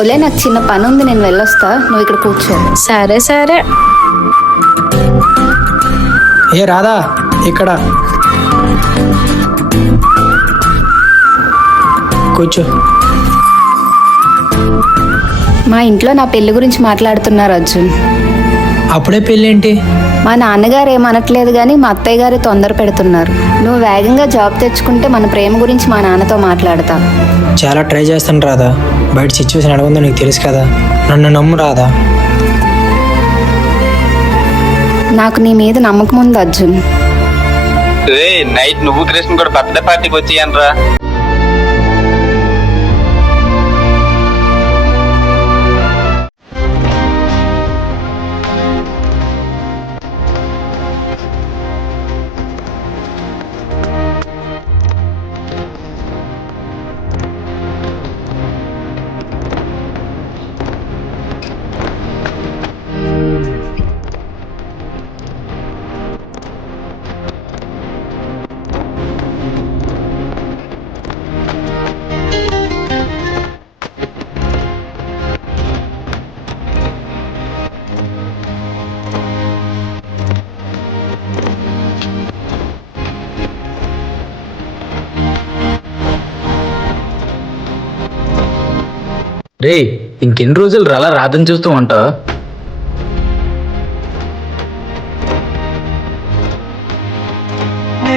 ఒలే నాకు చిన్న పని ఉంది, నేను వెళ్ళొస్తా, నువ్వు ఇక్కడ కూర్చో. సరే సరే. ఏ రాధా, ఇక్కడ కూర్చో. మా ఇంట్లో నా పెళ్లి గురించి మాట్లాడుతున్నారు అర్జున్. అప్పుడే పెళ్ళేంటి? మా నాన్నగారు ఏమనట్లేదు కానీ మా అత్తయ్య గారు తొందర పెడుతున్నారు. నువ్వు వేగంగా జాబ్ తెచ్చుకుంటే మన ప్రేమ గురించి మా నాన్నతో మాట్లాడతా. చాలా ట్రై చేస్తాను రాధా, బయట సిచ్యువేషన్ ఎలాగుందో నీకు తెలుసు కదా, నన్ను నమ్ము రాధా. నాకు నీ మీద నమ్మకం ఉంది అర్జున్. నైట్ నువ్వు కృష్ణ కూడా బర్త్డే పార్టీకి వచ్చేయనరా. రే, ఇంకెన్ని రోజులు అలా రాదని చూస్తూ ఉంటావు?